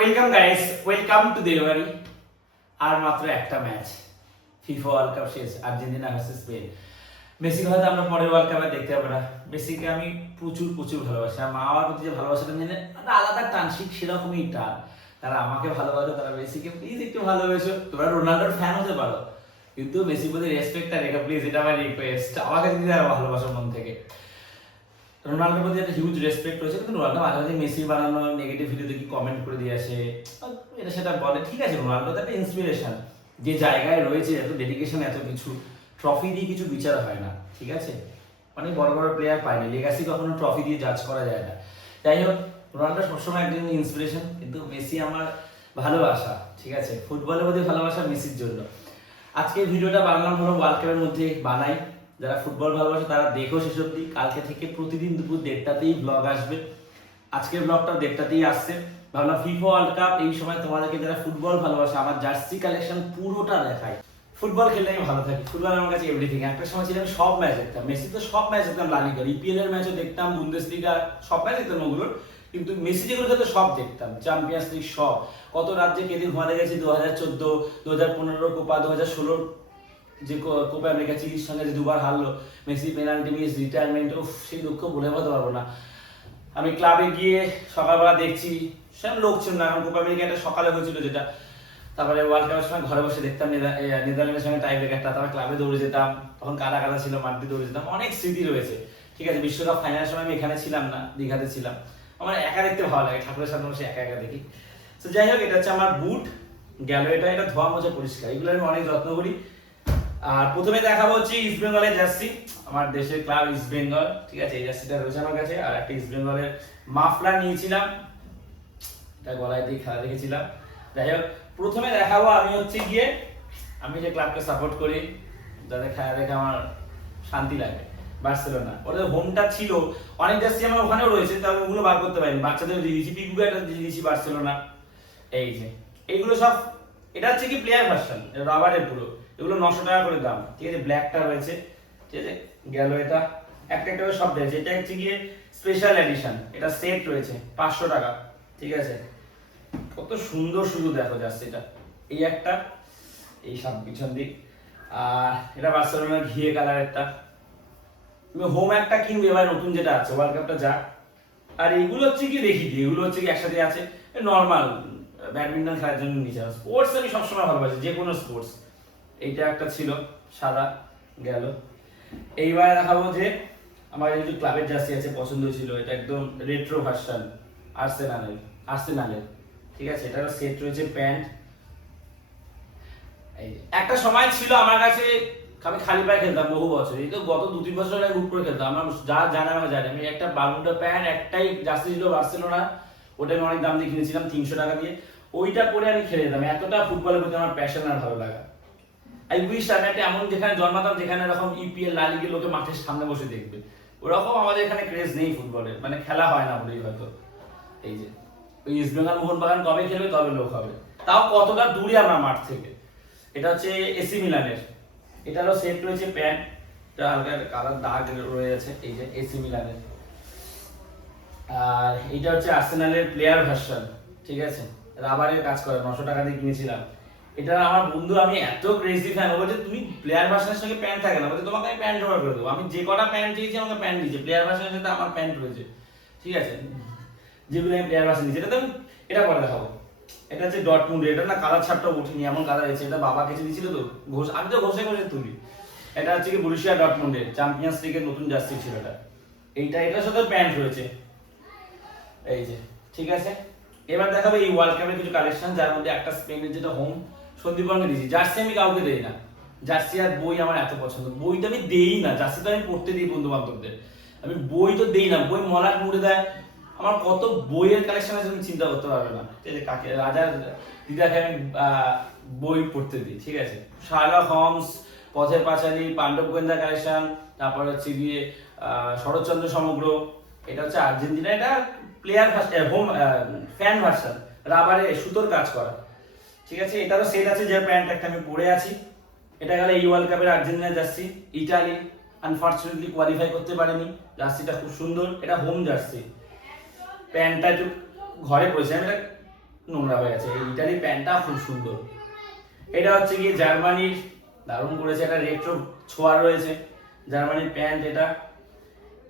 Welcome guys, welcome to দেওয়ারি। আর মাত্র একটা ম্যাচ, ফিফা ওয়ার্ল্ড কাপ শেষ, আর্জেন্টিনা ভার্সেস স্পেন। মেসিকে হয়তো আমরা পরের ওয়ার্ল্ড কাপে দেখতে পাবো না। মেসিকে আমি প্রচুর প্রচুর ভালোবাসি। আমার আমার প্রতি যে ভালোবাসাটা নিয়ে একটা আলাদা টান, সেরকমই টান। তারা আমাকে ভালোবাসো, তারা মেসিকে প্লিজ একটু ভালোবাসো। তোমরা রোনাল্ডোর ফ্যান হতে পারো, কিন্তু মেসির প্রতি রেসপেক্টটা রেখো প্লিজ, এটা আমার রিকোয়েস্ট। আমাকে দিতে ভালোবাসো মন থেকে। রোনাল্ডোর প্রতি একটা হিউজ রেসপেক্ট রয়েছে, কিন্তু রোনাল্ডো মাঝে মাঝে মেসি বানানো নেগেটিভ ভিডিও দেখি কমেন্ট করে দিয়ে আসে, এটা সেটা বলে। ঠিক আছে, রোনাল্ডো তো একটা ইন্সপিরেশন, যে জায়গায় রয়েছে, এত ডেডিকেশন, এত কিছু। ট্রফি দিয়ে কিছু বিচার হয় না, ঠিক আছে। অনেক বড় বড় প্লেয়ার পায়নি, লেগাসি কখনো ট্রফি দিয়ে জাজ করা যায় না। যাই হোক, রোনাল্ডো সবসময় একজন ইন্সপিরেশন, কিন্তু মেসি আমার ভালোবাসা, ঠিক আছে। ফুটবলের মধ্যে ভালোবাসা মেসির জন্য। আজকে ভিডিওটা বানালাম হলো ওয়ার্ল্ড কাপের মধ্যে বানাই। যারা ফুটবল ভালোবাসে তারা দেখো শেষ অব্দি। কালকে থেকে প্রতিদিন দুপুর 1:30তেই ব্লগ আসবে। আজকের ব্লগটা 1:30তেই আসছে। ভাবলাম ফিফা ওয়ার্ল্ড কাপ, এই সময় তোমাদেরকে যারা ফুটবল ভালোবাসে আমার জার্সি কালেকশন পুরোটা দেখাই। ফুটবল খেললে আমি ভালো থাকি, ফুটবল আমার কাছে এভরিথিং। একটা সময় ছিল আমি সব ম্যাচ দেখতাম, মেসি তো সব ম্যাচ দেখতাম, লা লিগা, ইপিএল এর ম্যাচও দেখতাম, বুন্দেসলিগা সব ম্যাচ দেখতাম ওগুলোর। কিন্তু মেসি যেগুলো খেলতো সব দেখতাম, চ্যাম্পিয়ন্স লিগ সব। কত রাজ্যে কেদিন ঘুমাতে গেছি, 2014, 2015 কোপা, 2016 যে কোপা আমেরিকা চিলির সঙ্গে যে দুবার হারলো মেসি, পেনাল্টি মিস, রিটায়ারমেন্ট, উফ সেই দুঃখ বলে বলতে পারবো না। আমি ক্লাবে গিয়ে সকালবেলা দেখছি, সেরকম লোক ছিল না, কারণ কোপা আমেরিকা একটা সকালে হয়েছিল যেটা। তারপরে ওয়ার্ল্ড কাপের সময় ঘরে বসে দেখতাম নেদারল্যান্ডের সঙ্গে টাই ব্রেক একটা, তারপরে ক্লাবে দৌড়ে যেতাম, তখন কাদা কাদা ছিল, মাটি দৌড়ে যেতাম, অনেক স্মৃতি রয়েছে। ঠিক আছে, বিশ্বকাপ ফাইনালের সময় আমি এখানে ছিলাম না, দীঘাতে ছিলাম। আমার একা দেখতে ভালো লাগে, ঠাকুরের সামনে বসে একা একা দেখি। তো যাই হোক, এটা হচ্ছে আমার বুট গেল, এটা ধোয়া মোছা পরিষ্কার, এগুলো আমি অনেক যত্ন করি। আর প্রথমে দেখাবো হচ্ছে ইস্ট বেঙ্গলের জার্সি, আমার দেশের ক্লাব ইস্ট বেঙ্গল, ঠিক আছে। এই জার্সিটা রয়েছে আমার কাছে। আর একটা ইস্ট বেঙ্গলের মাফলার নিয়েছিলাম, এটা গলায় দিয়ে খেলা দেখেছিলাম। যাই হোক, প্রথমে দেখাবো আমি হচ্ছে গিয়ে, আমি যে ক্লাবকে সাপোর্ট করি, যাদের খেলা দেখে আমার শান্তি লাগে, বার্সেলোনা। ওদের হোমটা ছিল, অনেক জার্সি আমার ওখানেও রয়েছে, তবে ওগুলো বার করতে পারিনি। বাচ্চাদের দিয়েছি, পিকুকে একটা দিয়েছি বার্সেলোনা। এই যে এইগুলো সব, এটা হচ্ছে কি প্লেয়ার ভার্সন, রাবারের পুরো। এগুলো 900 টাকা করে দাম, ঠিক আছে। ব্ল্যাকটা রয়েছে, ঠিক আছে, গেল এটা একটা একটা করে সব রয়েছে। এটা হচ্ছে গিয়ে স্পেশাল এডিশন, এটা সেট রয়েছে 500 টাকা, ঠিক আছে। কত সুন্দর শুধু দেখো জাস্ট এটা, এই একটা, এই সব পিছন দিক। আর এটা বার্সেলোনার ঘিয়ে কালারেরটা। তুমি হোম একটা কিনবে এবার, নতুন যেটা আছে ওয়ার্ল্ড কাপটা যা। আর এইগুলো হচ্ছে কি দেখি দিই, এগুলো হচ্ছে কি একসাথে আছে, নর্মাল ব্যাডমিন্টন খেলার জন্য নিচে। স্পোর্টস আমি সবসময় ভালোবাসি, যে কোনো স্পোর্টস। এইটা একটা ছিল সাদা, গেল। এইবার দেখাবো যে আমার এই যে ক্লাবের জার্সি আছে, পছন্দ ছিল, এটা একদম রেট্রো ভার্সন, আর্সেনালের, ঠিক আছে। এটারও সেট রয়েছে, প্যান্ট। এই যে একটা সময় ছিল আমার কাছে, আমি খালি পায়ে খেলতাম বহু বছর, এই তো গত 2-3 বছর আগে বুট করে খেলতাম। আমার যা জানা আমাকে জানে, আমি একটা বারমুডা প্যান্ট, একটাই জার্সি ছিল বার্সেলোনা, ওটা আমি অনেক দাম দিয়ে কিনেছিলাম, 300 টাকা দিয়ে। ওইটা পরে আমি খেলে যেতাম, এতটা ফুটবলের প্রতি আমার প্যাশন আর ভালো লাগা। আই উইশ আমি একটা এমন যেখানে জন্মাতাম, যেখানে এরকম ইপিএল, লা লিগের লোকে মাঠের সামনে বসে দেখবে। ওরকম আমাদের এখানে ক্রেজ নেই ফুটবলের, মানে খেলা হয় না বলেই হয়তো। এই যে ওই ইস্ট বেঙ্গল মোহনবাগান কবে খেলবে তবে লোক হবে, তাও কতটা দূরে আমরা মাঠ থেকে। এটা হচ্ছে এসি মিলানের, এটারও সেট রয়েছে, প্যান্ট, হালকা কালার দাগ রয়েছে, এই যে এসি মিলানের। আর এইটা হচ্ছে আর্সেনালের প্লেয়ার ভার্সন, ঠিক আছে। রাবারের কাজ করে, 900 টাকা দিয়ে কিনেছিলাম। এটা আমার বন্ধু, আমি এত ক্রেজি ফ্যান, ও বলছে তুমি প্লেয়ার ভার্সনের সঙ্গে প্যান্ট থাকে না, বলছে তোমাকে আমি প্যান্ট জোগাড় করে দেবো। আমি যে কটা প্যান্ট চেয়েছি আমাকে প্যান্ট দিয়েছে, প্লেয়ার ভার্সনের সাথে আমার প্যান্ট রয়েছে, ঠিক আছে। যেগুলো আমি প্লেয়ার ভার্সন দিয়েছি, এটা তো এটা পরে দেখাবো। এটা হচ্ছে ডটমুন্ড, এটা না কালার ছাপটা উঠিনি, এমন কালার আছে। এটা বাবা কেচে দিয়েছিল তো, আমি তো ঘষে ঘষে তুলি। এটা হচ্ছে কি বরুশিয়া ডটমুন্ডের চ্যাম্পিয়ন্স লিগের নতুন জার্সি ছিল এটা। এটার সাথে প্যান্ট রয়েছে, এই যে, ঠিক আছে। এবার দেখাবো এই ওয়ার্ল্ড কাপের কিছু কালেকশন, যার মধ্যে একটা স্পেনের যেটা হোম, সন্দীপনকে দিয়েছি। জার্সি আমি কাউকে দেই না, জার্সি আর বই আমার এত পছন্দ। বই তো আমি দেই না, জার্সি তো আমি পড়তে দিই বন্ধু বান্ধবদের, আমি বই তো দেই না। বই মলাট মুড়ে দেয়। আমার কত বইয়ের কালেকশন আছে তুমি চিন্তা করতে পারবে না। ঠিক আছে, কাকে রাজার দিদাকে আমি বই পড়তে দিই, ঠিক আছে। শার্লক হোমস, পথের পাঁচালী, পাণ্ডব গোয়েন্দা কালেকশন, তারপর হচ্ছে গিয়ে শরৎচন্দ্র সমগ্র। এটা হচ্ছে আর্জেন্টিনা, এটা প্লেয়ার হোম ফ্যান ভার্সন, রাবারে সুতোর কাজ করা, ঠিক আছে। এটারও সেট আছে, যে প্যান্ট একটা আমি পরে আছি। এটা গেল এই ওয়ার্ল্ড কাপের Argentina jersey. Italy unfortunately qualify করতে পারেনি, জার্সিটা খুব সুন্দর, এটা হোম জার্সি। প্যান্টটা একটু ঘরে পড়েছে, আমি এটা নোংরা হয়ে গেছে। এই ইটালি প্যান্টটা খুব সুন্দর। এটা হচ্ছে গিয়ে জার্মানির, দারুণ করেছে, একটা রেট্রো ছোঁয়া রয়েছে, জার্মানির প্যান্ট এটা।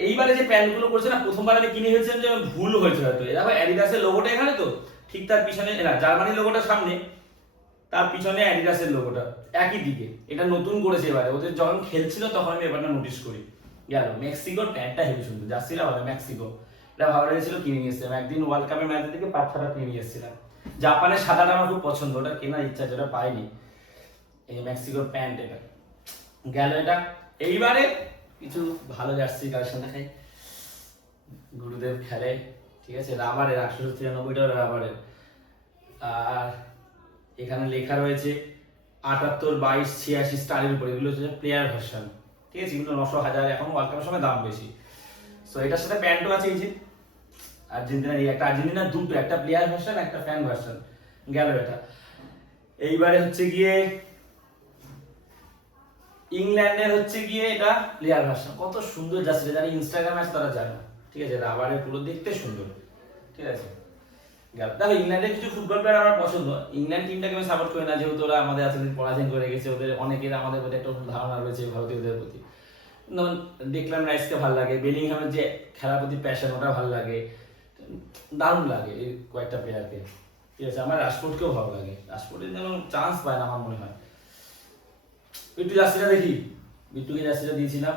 এইবারে যে প্যান্টগুলো করেছে না, প্রথমবার আমি কিনে ফেলছিলাম যে ভুল হয়েছে হয়তো। দেখো অ্যাডিডাসের লোগোটা এখানে, তো ঠিক তার পিছনে না জার্মানির লোগোটা সামনে, তার পিছনে অ্যাডিডাসের লোগোটা একই দিকে। এটা নতুন করেছে এবারে, ওদের যখন খেলছিল তখন আমি এবারটা নোটিস করি। গেল মেক্সিকোর প্যান্টটা হেভি সুন্দর, জার্সিটা ভালো মেক্সিকো, এটা ভালো লেগেছিল, কিনে নিয়ে এসেছিলাম একদিন ওয়ার্ল্ড কাপের ম্যাচের থেকে 5-6টা কিনে নিয়ে এসেছিলাম। জাপানের সাদাটা আমার খুব পছন্দ, ওটা কেনার ইচ্ছা যেটা পাইনি। এই মেক্সিকোর প্যান্ট এটা গেল। এটা এইবারে কিছু ভালো জার্সি কালেকশন দেখাই। গুরুদেব খেলে, ঠিক আছে, রাবারের 893 রাবারের। আর এখানে লেখা রয়েছে 78, 22, 86 স্টারের উপরে, এগুলো হচ্ছে প্লেয়ার ভার্সন, ঠিক আছে, এগুলো 900, 1000, এখন ওয়ার্ল্ড কাপের সময় দাম বেশি। সো এটার সাথে প্যান্টও আছে, এই যে আর্জেন্টিনার, একটা আর্জেন্টিনার দুটো, একটা প্লেয়ার ভার্সন একটা ফ্যান ভার্সন গেল এটা। এইবারে হচ্ছে গিয়ে ইংল্যান্ডের হচ্ছে গিয়ে এটা প্লেয়ার ভার্সন, কত সুন্দর জার্সি, যারা ইনস্টাগ্রামে আছে তারা জানে, ঠিক আছে, রাবারের পুরো দেখতে সুন্দর, ঠিক আছে। দেখো ইংল্যান্ডের কিছু ফুটবল প্লেয়ার আমার পছন্দ, ইংল্যান্ড টিমটাকে আমি সাপোর্ট করি না, যেহেতু ওরা আমাদের এতদিন পরাধীন করে গেছে, ওদের অনেকের আমাদের প্রতি একটা ধারণা রয়েছে ভারতীয়দের প্রতি। দেখলাম রাইসকে ভালো লাগে, বেলিংহামের যে খেলার প্রতি প্যাশন ওটা ভালো লাগে, দারুণ লাগে এই কয়েকটা প্লেয়ারকে, ঠিক আছে। আমার রাশফোর্ডকেও ভালো লাগে, রাশফোর্ডের যেন চান্স পায় না আমার মনে হয়। একটু জার্সিটা দেখি, বিট্টুকে জার্সিটা দিয়েছিলাম,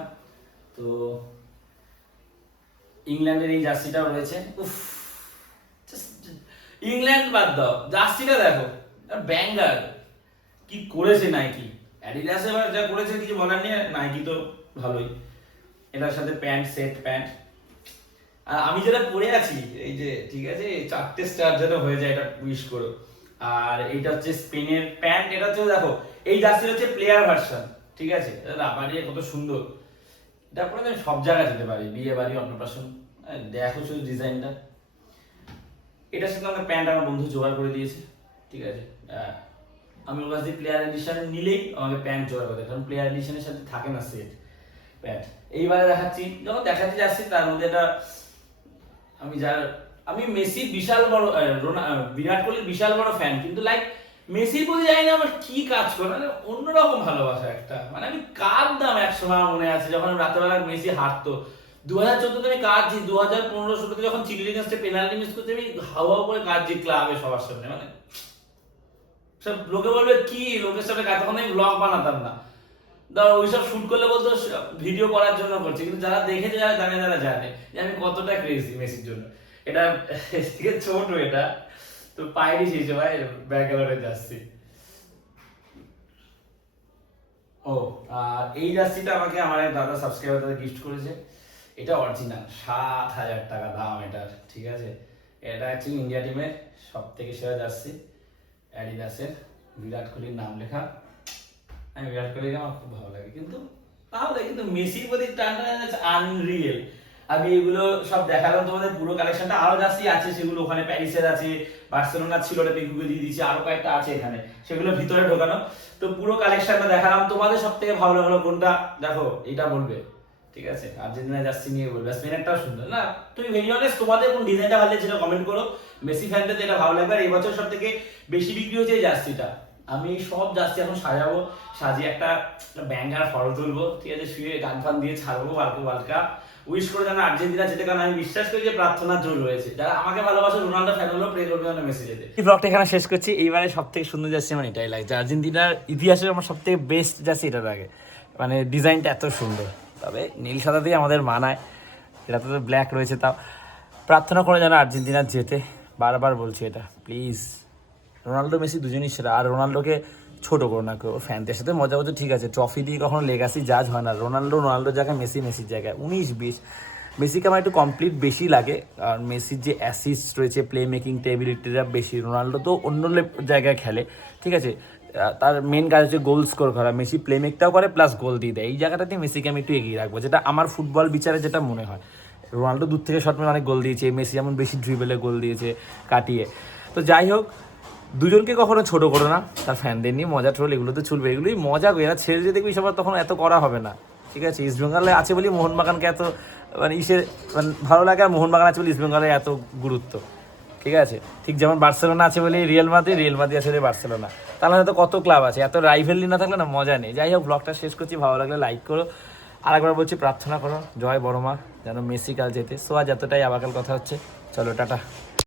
তো ইংল্যান্ডের এই জার্সিটাও রয়েছে। উফ, ইংল্যান্ড বাদ দাও, জার্সিটা দেখো, ব্যাঙ্গার কি করেছে নাইকি। অ্যাডিডাস এবার যা করেছে কিছু বলার নেই, নাইকি তো ভালোই। এটার সাথে প্যান্ট, সেট প্যান্ট। আর আমি যেটা পরে আছি এই যে, ঠিক আছে, 4টে স্টার যেন হয়ে যায়, এটা উইশ করো। আর এইটা হচ্ছে স্পেনের প্যান্ট, এটা হচ্ছে দেখো এই জার্সিটা হচ্ছে প্লেয়ার ভার্সন, ঠিক আছে, রাবারে কত সুন্দর। এটা পরে আমি সব জায়গায় যেতে পারি, বিয়ে বাড়ি, অন্নপ্রাশন, দেখো শুধু ডিজাইনটা। এটার সাথে আমার প্যান্ট আমার বন্ধু জোগাড় করে দিয়েছে, ঠিক আছে। আমি ওর কাছ দিয়ে প্লেয়ার এডিশন নিলেই আমাকে প্যান্ট জোগাড় করে দেয়, কারণ প্লেয়ার এডিশনের সাথে থাকে না সেট প্যান্ট। এইবারে দেখাচ্ছি, যখন দেখাতে যাচ্ছি তার মধ্যে এটা আমি মেসির বিশাল বড়, বিরাট কোহলির বিশাল বড় ফ্যান, কিন্তু লাইক মেসির প্রতি জানি না আমার কি কাজ করে, মানে অন্যরকম ভালোবাসা একটা, মানে আমি কাঁদতাম একসময়, মনে আছে যখন রাতেবেলা মেসি হারতো 2014-তে আমি কাঁদছি, 2015-16-তে যখন চিলি গাছটা পেনাল্টি মিস করতে আমি হাওয়া করে কাঁদছি ক্লাবে সবার সামনে, মানে সব লোকে বলবে কি লোকের সাথে তখন আমি ব্লগ বানাতাম না, ধরো ওইসব শুট করলে বলতো ভিডিও করার জন্য করছে, কিন্তু যারা দেখেছে, যারা জানে, যারা জানে যে আমি কতটা ক্রেজি মেসির জন্য। এটা ছোট, এটা তো পাইনি সেই সময় ব্যাঙ্গালোরে যাচ্ছি। ও, আর এই জার্সিটা আমাকে আমার এক দাদা সাবস্ক্রাইবার দাদা গিফট করেছে, এটা অরিজিনাল 7,000 টাকা দাম এটার, ঠিক আছে। এটা অ্যাকচুয়ালি ইন্ডিয়া টিমের সব থেকে সেরা জার্সি, অ্যাডিডাসের, বিরাট কোহলির নাম লেখা। আমি বিরাট কোহলিকে আমার খুব ভালো লাগে, কিন্তু তাহলে কিন্তু মেসির প্রতি টানটা আনরিয়েল। আমি এগুলো সব দেখালাম তোমাদের পুরো কালেকশনটা, আরো জার্সি আছে সেগুলো ওখানে প্যারিসের আছে, বার্সেলোনা ছিল, ওটা পিকুকে দিয়ে দিয়েছি, আরো কয়েকটা আছে এখানে, সেগুলো ভিতরে ঢোকানো। তো পুরো কালেকশনটা দেখালাম, তোমাদের সব থেকে ভালো লাগলো কোনটা দেখো এটা বলবে, ঠিক আছে। আর্জেন্টিনা জার্সি নিয়ে বলবে, স্পেনেরটাও সুন্দর না, তুমি ভেরি অনেস্ট তোমাদের কোন ডিজাইনটা ভালো লাগছে কমেন্ট করো। মেসি ফ্যানদের যেটা ভালো লাগবে। আর এই বছর সব থেকে বেশি বিক্রি হচ্ছে এই জার্সিটা। আমি সব জার্সি এখন সাজাবো, সাজিয়ে একটা ব্যাঙ্গার ফটো তুলবো, ঠিক আছে, শুয়ে গান ফান দিয়ে ছাড়বো ওয়ার্ল্ড কাপ উইশ করে যেন আর্জেন্টিনা যেতে, কারণ আমি বিশ্বাস করি যে প্রার্থনার জোর রয়েছে, যারা আমাকে ভালোবাসে রোনাল্ডো ফ্যান হলো প্রে করবে যেন মেসি যেতে। এই ব্লগটা এখানে শেষ করছি। এইবারে সব থেকে সুন্দর জার্সি আমার এটাই লাগছে, আর্জেন্টিনার ইতিহাসের আমার সব থেকে বেস্ট জার্সি এটা লাগে, মানে ডিজাইনটা এত সুন্দর, তবে নীল সাদা দিয়ে আমাদের মানায়, এটাতে তো ব্ল্যাক রয়েছে। তাও প্রার্থনা করে যেন আর্জেন্টিনা যেতে, বারবার বলছি এটা প্লিজ। রোনাল্ডো মেসি দুজনই সেরা, আর রোনাল্ডোকে ছোট করো না কেউ, ফ্যানদের সাথে মজা করছে ঠিক আছে, ট্রফি দিয়ে কখনো লেগাসি জাজ হয় না। রোনাল্ডোর জায়গায় মেসির জায়গায় 19-20, মেসিকে আমার একটু কমপ্লিট বেশি লাগে, আর মেসির যে অ্যাসিস্ট রয়েছে, প্লে মেকিং এবিলিটিটা বেশি। রোনাল্ডো তো অন্য জায়গায় খেলে, ঠিক আছে, তার মেন কাজ হচ্ছে গোল স্কোর করা, মেসি প্লে মেকটাও করে প্লাস গোল দিয়ে দেয়। এই জায়গাটাতে মেসিকে আমি একটু এগিয়ে রাখবো, যেটা আমার ফুটবল বিচারে যেটা মনে হয়। রোনাল্ডো দূর থেকে শট মেরে অনেক গোল দিয়েছে, মেসি যেমন বেশি ড্রিবেলে গোল দিয়েছে কাটিয়ে। তো যাই হোক, দুজনকে কখনো ছোট করো না, তার ফ্যানদের নিয়ে মজা ট্রোল এগুলো তো চলবে, এগুলোই মজা করে, এরা ছেড়ে দিয়ে দেখবি সবার তখন এত করা হবে না, ঠিক আছে। ইস্ট বেঙ্গলে আছে বলি মোহনবাগানকে এত মানে ভালো লাগে, আর মোহনবাগান আছে বলি ইস্ট বেঙ্গলে এত গুরুত্ব, ঠিক আছে, ঠিক যেমন বার্সেলোনা আছে বলে রিয়াল মাদ্রিদ আছে বলে বার্সেলোনা, তাহলে হয়তো কত ক্লাব আছে, এত রাইভেলরি না থাকলে না মজা নেই। যাই হোক, ব্লগটা শেষ করছি, ভালো লাগলে লাইক করো, আর একবার বলছি প্রার্থনা করো জয় বড় মা যেন মেসি কাল যেতে। সো আজ এতটাই, আবার কাল কথা হচ্ছে, চলো টাটা।